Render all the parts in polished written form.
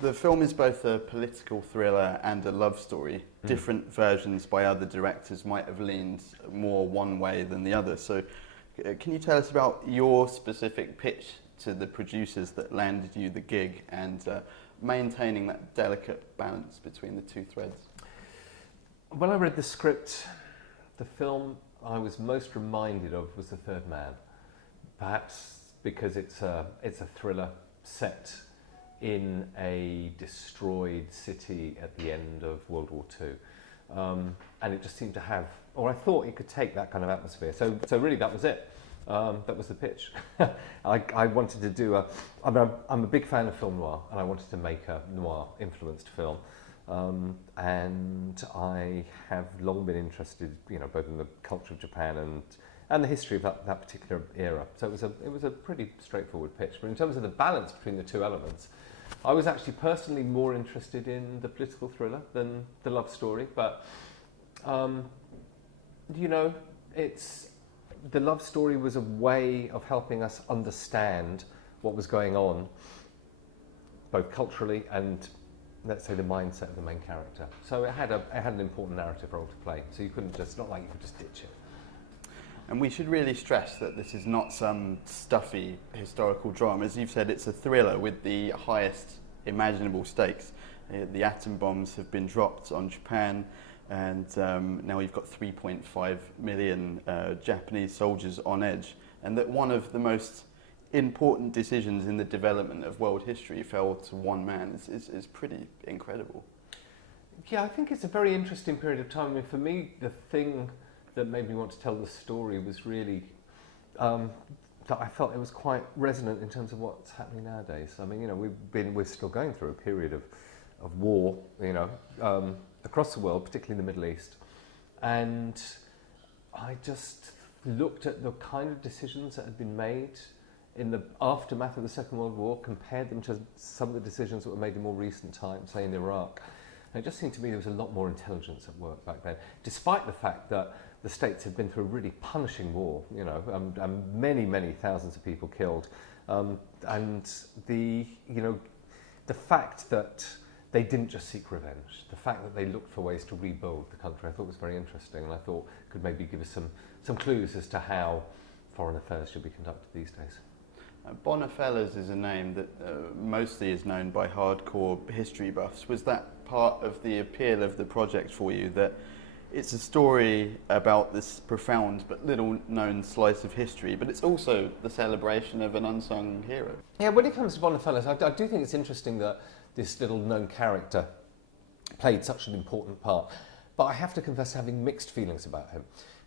The film is both a political thriller and a love story. Different versions by other directors might have leaned more one way than the other. So can you tell us about your specific pitch to the producers that landed you the gig and maintaining that delicate balance between the two threads? When I read the script, the film I was most reminded of was The Third Man. Perhaps because it's a thriller set in a destroyed city at the end of World War II. And it just seemed to have, or I thought it could take that kind of atmosphere. So really that was it. That was the pitch. I wanted to do I'm a big fan of film noir, and I wanted to make a noir-influenced film. And I have long been interested, both in the culture of Japan and the history of that particular era. So it was a pretty straightforward pitch. But in terms of the balance between the two elements, I was actually personally more interested in the political thriller than the love story. But the love story was a way of helping us understand what was going on, both culturally and, let's say, the mindset of the main character. So it had an important narrative role to play. So it's not like you could just ditch it. And we should really stress that this is not some stuffy historical drama. As you've said, it's a thriller with the highest imaginable stakes. The atom bombs have been dropped on Japan, and now we've got 3.5 million Japanese soldiers on edge. And that one of the most important decisions in the development of world history fell to one man is pretty incredible. Yeah, I think it's a very interesting period of time. I mean, for me, the thing that made me want to tell the story was really that I felt it was quite resonant in terms of what's happening nowadays. I mean, we're still going through a period of war, across the world, particularly in the Middle East, and I just looked at the kind of decisions that had been made in the aftermath of the Second World War, compared them to some of the decisions that were made in more recent times, say in Iraq. And it just seemed to me there was a lot more intelligence at work back then, despite the fact that the States had been through a really punishing war, many, many thousands of people killed. And the fact that they didn't just seek revenge, the fact that they looked for ways to rebuild the country, I thought was very interesting, and I thought could maybe give us some clues as to how foreign affairs should be conducted these days. Bonifellas is a name that mostly is known by hardcore history buffs. Was that part of the appeal of the project for you, that it's a story about this profound but little known slice of history, but it's also the celebration of an unsung hero? Yeah, when it comes to Bonifellas, I do think it's interesting that this little known character played such an important part. But I have to confess to having mixed feelings about him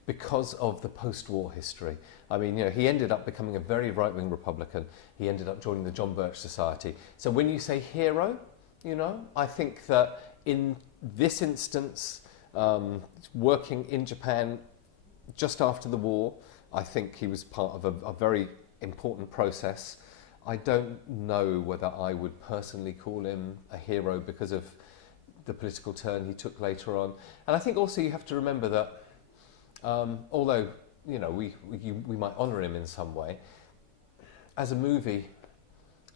because of the post-war history. I mean, he ended up becoming a very right-wing Republican. He ended up joining the John Birch Society. So when you say hero, I think that in this instance, working in Japan just after the war, I think he was part of a very important process. I don't know whether I would personally call him a hero because of the political turn he took later on. And I think also you have to remember that although we might honour him in some way, as a movie,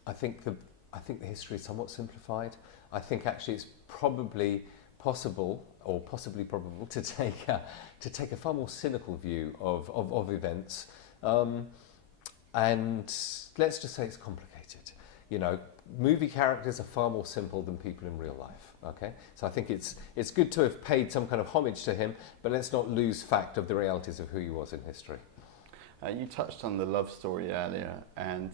I think the history is somewhat simplified. I think actually it's probably possible, or possibly probable, to take a far more cynical view of events. And let's just say it's complicated. Movie characters are far more simple than people in real life. Okay, so I think it's good to have paid some kind of homage to him, but let's not lose fact of the realities of who he was in history. You touched on the love story earlier, and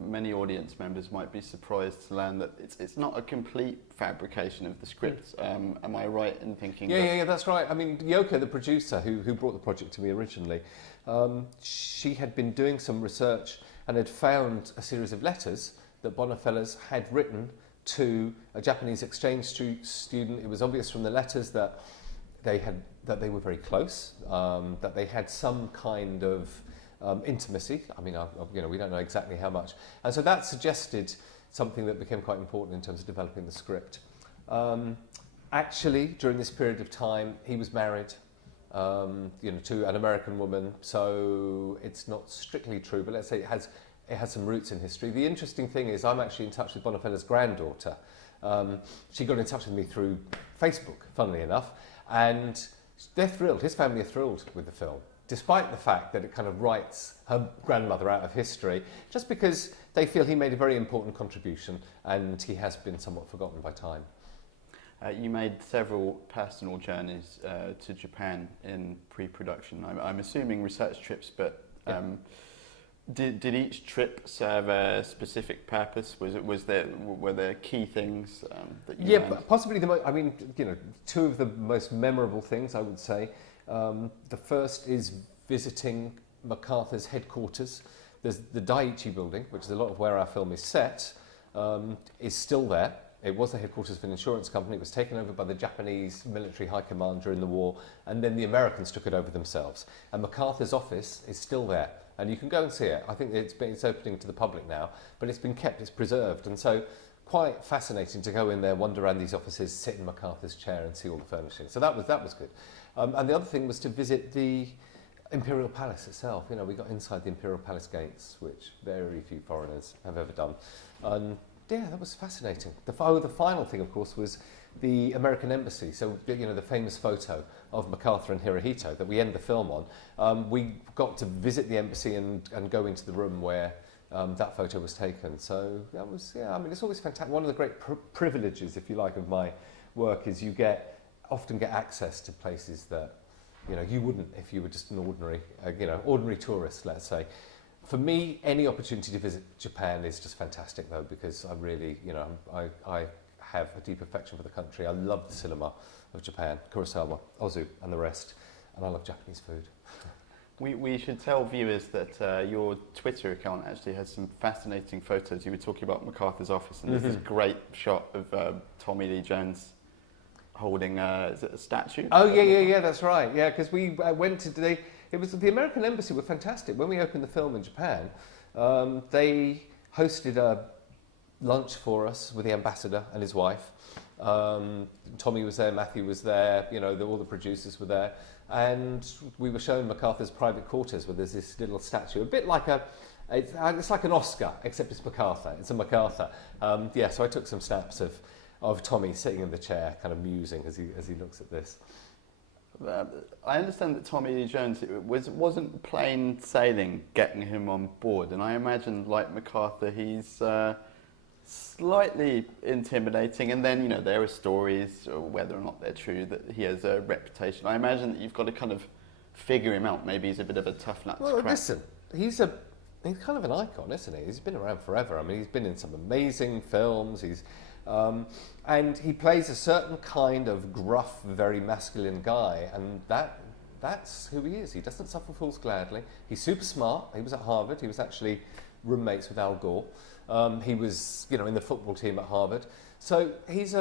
many audience members might be surprised to learn that it's not a complete fabrication of the script. Am I right in thinking that? Yeah, that's right. I mean, Yoko, the producer who brought the project to me originally, she had been doing some research and had found a series of letters that Bonifellas had written to a Japanese exchange student. It was obvious from the letters that they were very close, that they had some kind of intimacy. I mean, we don't know exactly how much, and so that suggested something that became quite important in terms of developing the script. Actually, during this period of time, he was married, to an American woman. So it's not strictly true, but let's say it has some roots in history. The interesting thing is I'm actually in touch with Bonifellas' granddaughter, She got in touch with me through Facebook, funnily enough, and they're thrilled. His family are thrilled with the film, despite the fact that it kind of writes her grandmother out of history, just because they feel he made a very important contribution and he has been somewhat forgotten by time. You made several personal journeys to Japan in pre-production. I'm assuming research trips, but did each trip serve a specific purpose? Were there key things that you learned? Possibly two of the most memorable things, I would say. The first is visiting MacArthur's headquarters. There's the Daiichi building, which is a lot of where our film is set, is still there. It was the headquarters of an insurance company. It was taken over by the Japanese military high command during the war, and then the Americans took it over themselves. And MacArthur's office is still there, and you can go and see it. I think it's opening to the public now, but it's been kept, it's preserved, and so quite fascinating to go in there, wander around these offices, sit in MacArthur's chair and see all the furnishings. So that was good. And the other thing was to visit the Imperial Palace itself. You know, we got inside the Imperial Palace gates, which very few foreigners have ever done. And yeah, that was fascinating. The final thing, of course, was the American Embassy. So, you know, the famous photo of MacArthur and Hirohito that we end the film on. We got to visit the embassy and go into the room where that photo was taken. So that was, it's always fantastic. One of the great privileges, if you like, of my work is you often get access to places that, you know, you wouldn't if you were just an ordinary tourist, let's say. For me, any opportunity to visit Japan is just fantastic, though, because I really, I have a deep affection for the country. I love the cinema of Japan, Kurosawa, Ozu, and the rest, and I love Japanese food. We should tell viewers that your Twitter account actually has some fascinating photos. You were talking about MacArthur's office, and there's this great shot of Tommy Lee Jones holding is it a statue? Oh, yeah, that's right. Yeah, because we went to the American Embassy were fantastic. When we opened the film in Japan, they hosted a lunch for us with the ambassador and his wife. Tommy was there, Matthew was there, all the producers were there. And we were shown MacArthur's private quarters where there's this little statue, a bit like it's like an Oscar, except it's MacArthur. It's a MacArthur. So I took some snaps of Tommy sitting in the chair, kind of musing as he looks at this. I understand that Tommy Lee Jones wasn't plain sailing getting him on board, and I imagine, like MacArthur, he's slightly intimidating. And then there are stories, whether or not they're true, that he has a reputation. I imagine that you've got to kind of figure him out. Maybe he's a bit of a tough nut to crack. Well, listen, he's kind of an icon, isn't he? He's been around forever. I mean, he's been in some amazing films. And he plays a certain kind of gruff, very masculine guy, and that's who he is. He doesn't suffer fools gladly. He's super smart. He was at Harvard. He was actually roommates with Al Gore. He was, in the football team at Harvard. So he's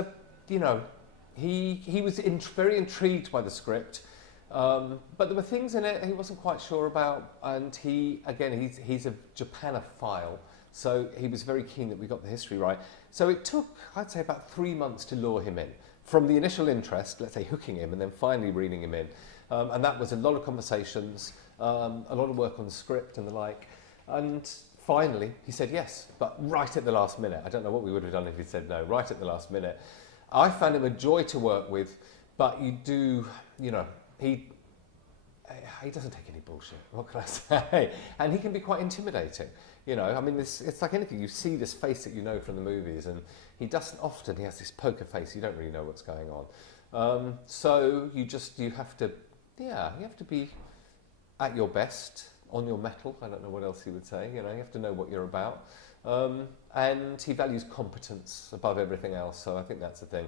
he was very intrigued by the script, but there were things in it he wasn't quite sure about, and he's a Japanophile. So he was very keen that we got the history right. So it took, I'd say, about 3 months to lure him in. From the initial interest, let's say hooking him, and then finally reeling him in. And that was a lot of conversations, a lot of work on the script and the like. And finally, he said yes, but right at the last minute. I don't know what we would have done if he'd said no, right at the last minute. I found him a joy to work with, but he doesn't take any bullshit, what can I say? And he can be quite intimidating. It's like anything. You see this face that you know from the movies, and he has this poker face. You don't really know what's going on. So you have to be at your best, on your mettle. I don't know what else he would say. You have to know what you're about. And he values competence above everything else. So I think that's the thing.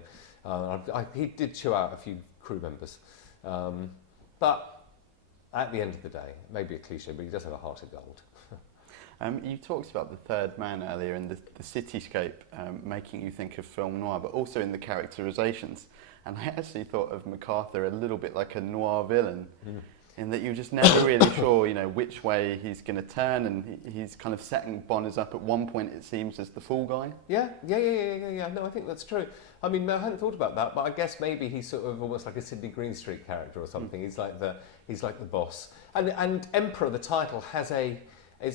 He did chew out a few crew members. But at the end of the day, maybe a cliche, but he does have a heart of gold. You talked about the third man earlier and the cityscape making you think of film noir, but also in the characterizations. And I actually thought of MacArthur a little bit like a noir villain, in that you're just never really sure, which way he's going to turn, and he's kind of setting Bonners up at one point, it seems, as the fool guy. Yeah. No, I think that's true. I mean, I hadn't thought about that, but I guess maybe he's sort of almost like a Sidney Greenstreet character or something. He's like the boss. And Emperor, the title, has I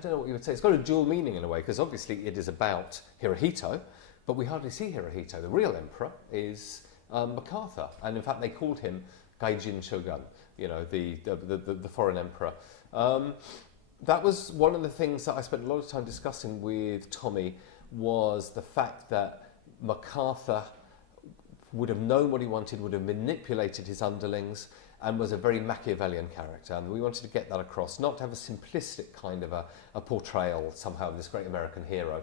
don't know what you would say. It's got a dual meaning in a way, because obviously it is about Hirohito, but we hardly see Hirohito. The real emperor is MacArthur, and in fact they called him Gaijin Shogun, the foreign emperor. That was one of the things that I spent a lot of time discussing with Tommy, was the fact that MacArthur would have known what he wanted, would have manipulated his underlings, and was a very Machiavellian character. And we wanted to get that across, not to have a simplistic kind of a portrayal somehow of this great American hero.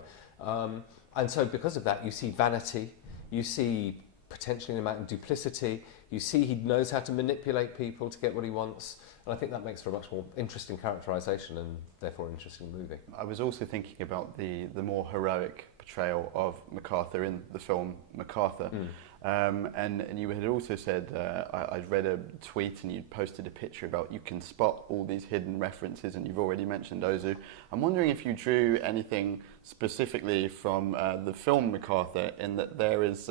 And so because of that, you see vanity, you see potentially an amount of duplicity, you see he knows how to manipulate people to get what he wants. And I think that makes for a much more interesting characterisation and therefore an interesting movie. I was also thinking about the more heroic portrayal of MacArthur in the film MacArthur. And you had also said, I'd read a tweet and you'd posted a picture about you can spot all these hidden references, and you've already mentioned Ozu. I'm wondering if you drew anything specifically from the film MacArthur, in that there is,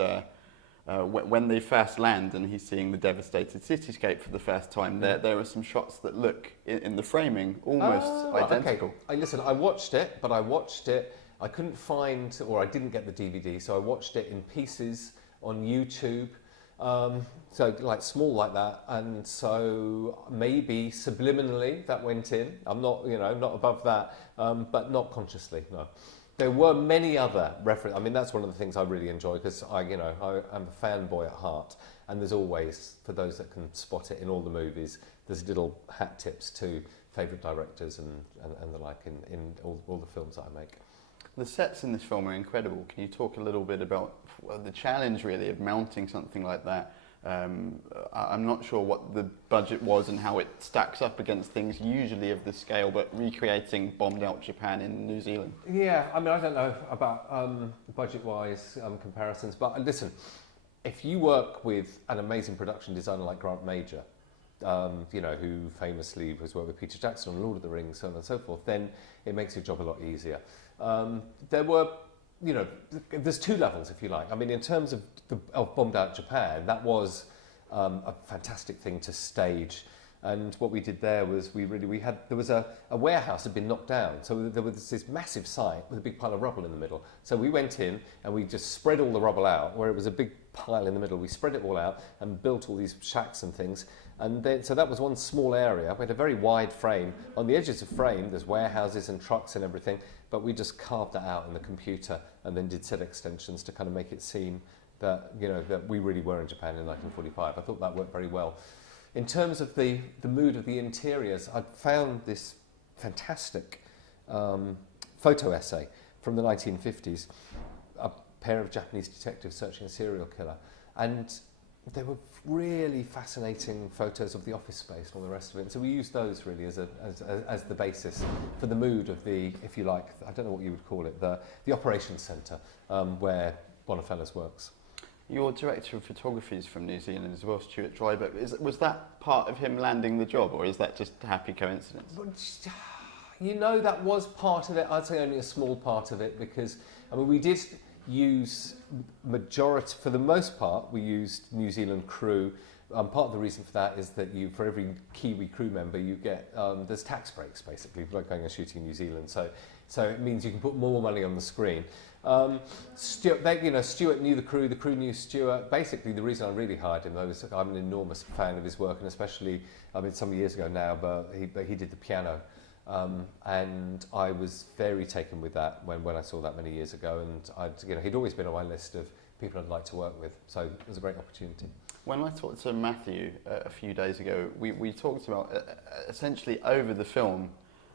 when they first land and he's seeing the devastated cityscape for the first time, there are some shots that look, in the framing, almost identical. Okay. Listen, I watched it, but I couldn't find, or I didn't get the DVD, so I watched it in pieces on YouTube, so like small like that, and so maybe subliminally that went in. I'm not, not above that, but not consciously, no. There were many other references. I mean, that's one of the things I really enjoy, because I'm a fanboy at heart, and there's always, for those that can spot it in all the movies, there's little hat tips to favourite directors and the like in all the films that I make. The sets in this film are incredible. Can you talk a little bit about the challenge, really, of mounting something like that? I'm not sure what the budget was and how it stacks up against things usually of this scale, but recreating bombed-out Japan in New Zealand. Yeah, I mean, I don't know about budget-wise comparisons, but listen, if you work with an amazing production designer like Grant Major, who famously has worked with Peter Jackson on Lord of the Rings, so on and so forth, then it makes your job a lot easier. There were, there's two levels, if you like. I mean, in terms of bombed out Japan, that was a fantastic thing to stage. And what we did there was there was a warehouse had been knocked down. So there was this massive site with a big pile of rubble in the middle. So we went in and we just spread all the rubble out, where it was a big pile in the middle. We spread it all out and built all these shacks and things. And then, so that was one small area. We had a very wide frame. On the edges of frame, there's warehouses and trucks and everything, but we just carved that out in the computer and then did set extensions to kind of make it seem that, that we really were in Japan in 1945. I thought that worked very well. In terms of the mood of the interiors, I found this fantastic photo essay from the 1950s, a pair of Japanese detectives searching a serial killer. And there were really fascinating photos of the office space and all the rest of it. So we used those really as the basis for the mood of the, if you like, I don't know what you would call it, the operations centre where Bonifellas works. Your director of photography is from New Zealand as well, Stuart Driver. Was that part of him landing the job, or is that just a happy coincidence? That was part of it. I'd say only a small part of it, because, I mean, we did use for the most part, we used New Zealand crew. Part of the reason for that is that for every Kiwi crew member, you get, there's tax breaks, basically, for going and shooting in New Zealand. So it means you can put more money on the screen. Stuart knew the crew knew Stuart. Basically, the reason I really hired him, though, is I'm an enormous fan of his work, and especially, I mean, some years ago now, but he did the piano. And I was very taken with that when I saw that many years ago, and he'd always been on my list of people I'd like to work with, so it was a great opportunity. When I talked to Matthew a few days ago, we talked about essentially over the film,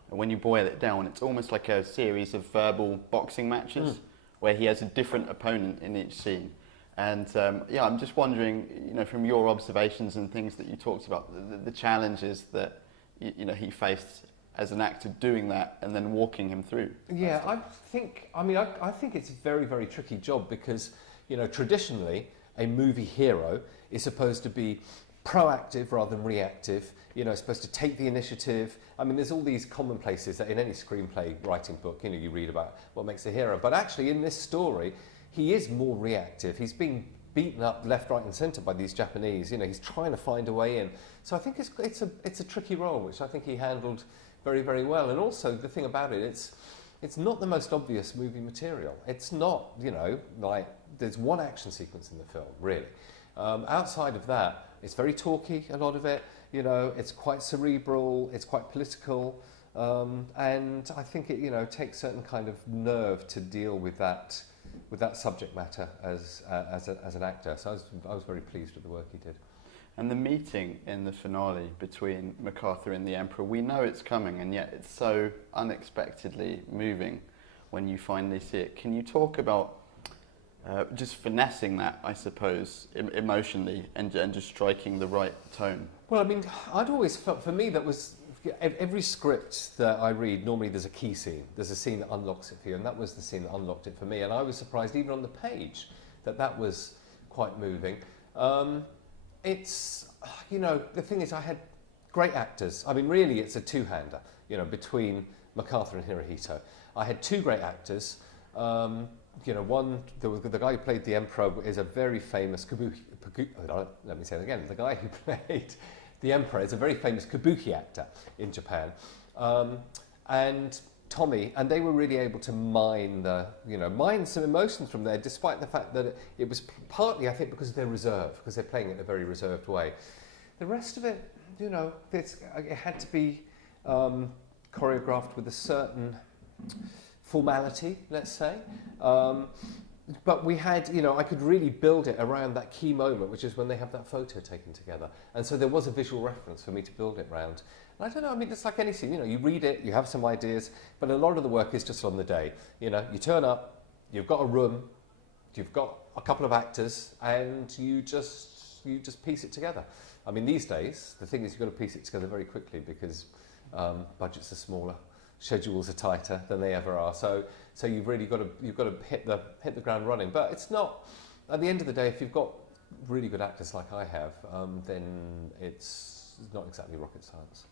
when you boil it down, it's almost like a series of verbal boxing matches where he has a different opponent in each scene. And I'm just wondering, from your observations and things that you talked about, the challenges that he faced as an actor doing that and then walking him through. Yeah, I think it's a very, very tricky job, because, traditionally a movie hero is supposed to be proactive rather than reactive, supposed to take the initiative. I mean, there's all these commonplaces that in any screenplay writing book, you read about what makes a hero. But actually in this story, he is more reactive. He's being beaten up left, right and centre by these Japanese. He's trying to find a way in. So I think it's a tricky role, which I think he handled very, very well. And also the thing about it, it's not the most obvious movie material. It's not, like there's one action sequence in the film, really. Outside of that, it's very talky, a lot of it. It's quite cerebral, it's quite political, and I think it, takes certain kind of nerve to deal with that subject matter as an actor. So I was very pleased with the work he did. And the meeting in the finale between MacArthur and the Emperor, we know it's coming, and yet it's so unexpectedly moving when you finally see it. Can you talk about just finessing that, I suppose, emotionally, and just striking the right tone? Well, I mean, I'd always felt, for me, that was, every script that I read, normally there's a key scene. There's a scene that unlocks it for you, and that was the scene that unlocked it for me. And I was surprised, even on the page, that was quite moving. It's, the thing is, I had great actors. I mean, really, it's a two-hander, between MacArthur and Hirohito. I had two great actors. One, the guy who played the Emperor is a very famous let me say it again. The guy who played the Emperor is a very famous kabuki actor in Japan. And Tommy, and they were really able to mine some emotions from there, despite the fact that it was partly, I think, because of their reserve, because they're playing it in a very reserved way. The rest of it, it had to be choreographed with a certain formality, let's say. But we had, I could really build it around that key moment, which is when they have that photo taken together. And so there was a visual reference for me to build it around. And I don't know, I mean, it's like anything, you read it, you have some ideas, but a lot of the work is just on the day. You turn up, you've got a room, you've got a couple of actors, and you just piece it together. I mean, these days, the thing is you've got to piece it together very quickly because budgets are smaller, schedules are tighter than they ever are. So you've really got to hit the ground running. But it's not, at the end of the day, if you've got really good actors like I have, then it's not exactly rocket science.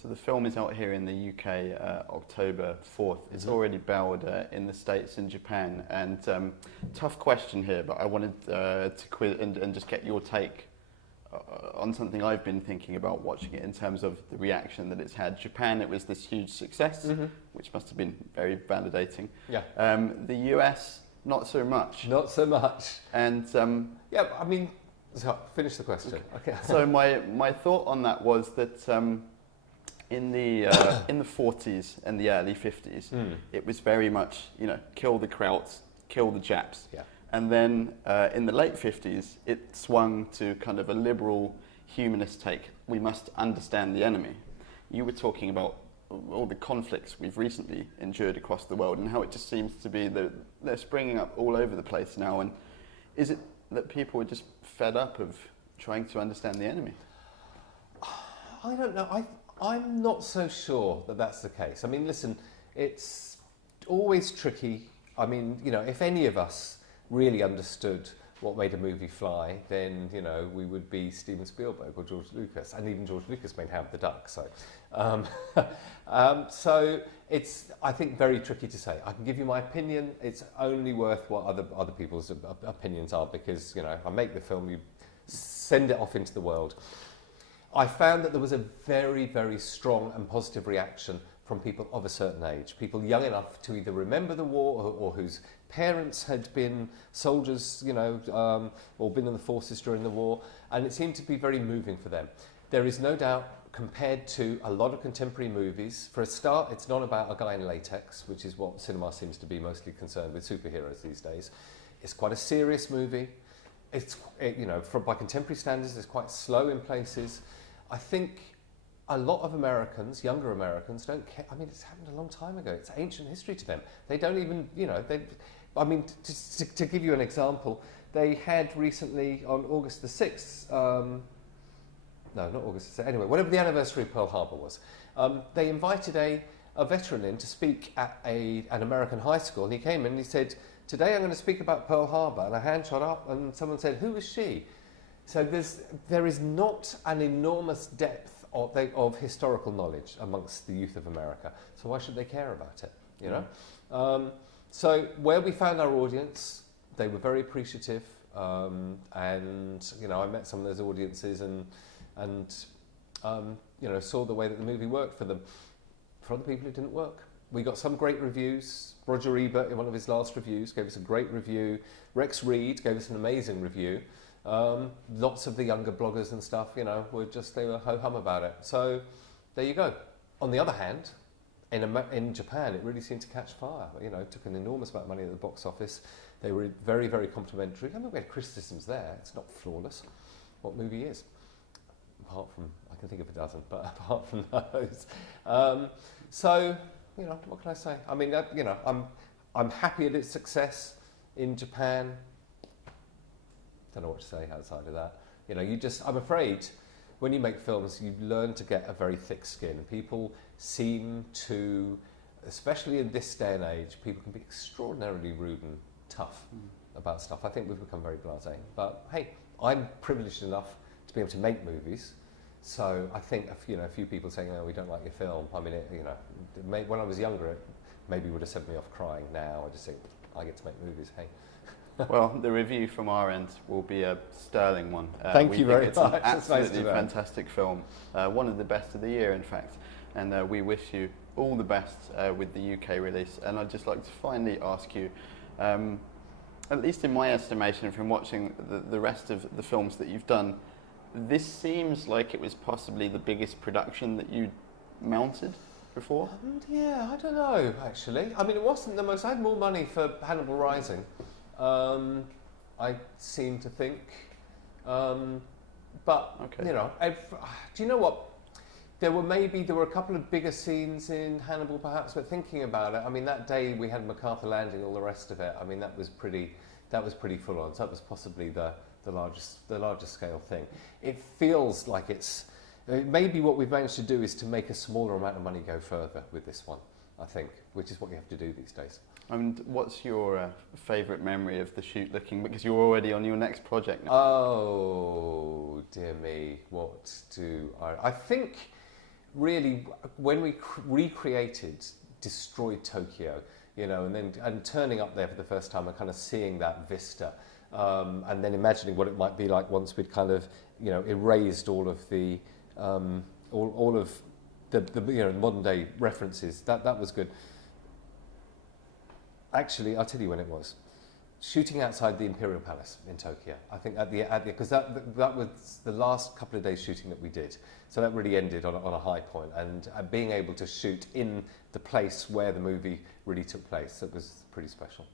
So the film is out here in the UK October 4th. It's already bailed in the States and Japan. And tough question here, but I wanted to quiz and just get your take on something I've been thinking about watching it in terms of the reaction that it's had. Japan, it was this huge success, which must have been very validating. Yeah. The US, not so much. Not so much. And yeah, I mean, so finish the question. Okay. So my thought on that was that in the 40s and the early 50s, it was very much, kill the Krauts, kill the Japs. Yeah. And then in the late 50s, it swung to kind of a liberal humanist take. We must understand the enemy. You were talking about all the conflicts we've recently endured across the world and how it just seems to be that they're springing up all over the place now. And is it that people are just fed up of trying to understand the enemy? I don't know. I'm not so sure that that's the case. I mean, listen, it's always tricky. I mean, if any of us really understood what made a movie fly, then, we would be Steven Spielberg or George Lucas, and even George Lucas made Howard the Duck. So, so it's, I think, very tricky to say. I can give you my opinion. It's only worth what other people's opinions are, because, if I make the film, you send it off into the world. I found that there was a very, very strong and positive reaction from people of a certain age, people young enough to either remember the war or whose parents had been soldiers, or been in the forces during the war, and it seemed to be very moving for them. There is no doubt, compared to a lot of contemporary movies, for a start, it's not about a guy in latex, which is what cinema seems to be mostly concerned with superheroes these days. It's quite a serious movie. By contemporary standards, it's quite slow in places. I think a lot of Americans, younger Americans, don't care. I mean, it's happened a long time ago. It's ancient history to them. They don't even, to give you an example, they had recently, on August the 6th, no, not August the 6th, anyway, whatever the anniversary of Pearl Harbor was, they invited a veteran in to speak at an American high school, and he came in and he said, "Today I'm going to speak about Pearl Harbor," and a hand shot up, and someone said, "Who is she?" So there is not an enormous depth of historical knowledge amongst the youth of America. So why should they care about it? So where we found our audience, they were very appreciative, and I met some of those audiences and saw the way that the movie worked for them. For other people, it didn't work. We got some great reviews. Roger Ebert, in one of his last reviews, gave us a great review. Rex Reed gave us an amazing review. Lots of the younger bloggers and stuff, they were ho-hum about it. So there you go. On the other hand, in Japan, it really seemed to catch fire. It took an enormous amount of money at the box office. They were very, very complimentary. I mean, we had criticisms there. It's not flawless. What movie is? Apart from, I can think of a dozen, but apart from those. So, what can I say? I mean, I'm happy at its success in Japan. Don't know what to say outside of that. I'm afraid when you make films, you learn to get a very thick skin. People seem to, especially in this day and age, people can be extraordinarily rude and tough about stuff. I think we've become very blasé. But hey, I'm privileged enough to be able to make movies. So I think a few people saying, "Oh, we don't like your film." I mean, when I was younger, it maybe would have sent me off crying. Now I just think I get to make movies. Hey. Well, the review from our end will be a sterling one. Thank you very much. It's an absolutely fantastic film, one of the best of the year, in fact. And we wish you all the best with the UK release. And I'd just like to finally ask you, at least in my estimation, from watching the rest of the films that you've done, this seems like it was possibly the biggest production that you mounted before? Yeah, I don't know, actually. I mean, it wasn't the most. I had more money for Hannibal Rising, I seem to think. But, okay. Do you know what? There were a couple of bigger scenes in Hannibal, perhaps, but thinking about it, I mean, that day we had MacArthur landing, all the rest of it. I mean, that was pretty full on. So that was possibly the largest scale thing. It feels like maybe what we've managed to do is to make a smaller amount of money go further with this one, I think, which is what you have to do these days. And what's your favourite memory of the shoot looking? Because you're already on your next project now. Oh, dear me. What do I think, really, when we recreated Destroyed Tokyo, and turning up there for the first time and kind of seeing that vista, and then imagining what it might be like once we'd kind of, erased all of the all of the modern day references. That was good. Actually, I'll tell you when it was. Shooting outside the Imperial Palace in Tokyo. I think because that was the last couple of days shooting that we did. So that really ended on a high point, and being able to shoot in the place where the movie really took place, it was pretty special.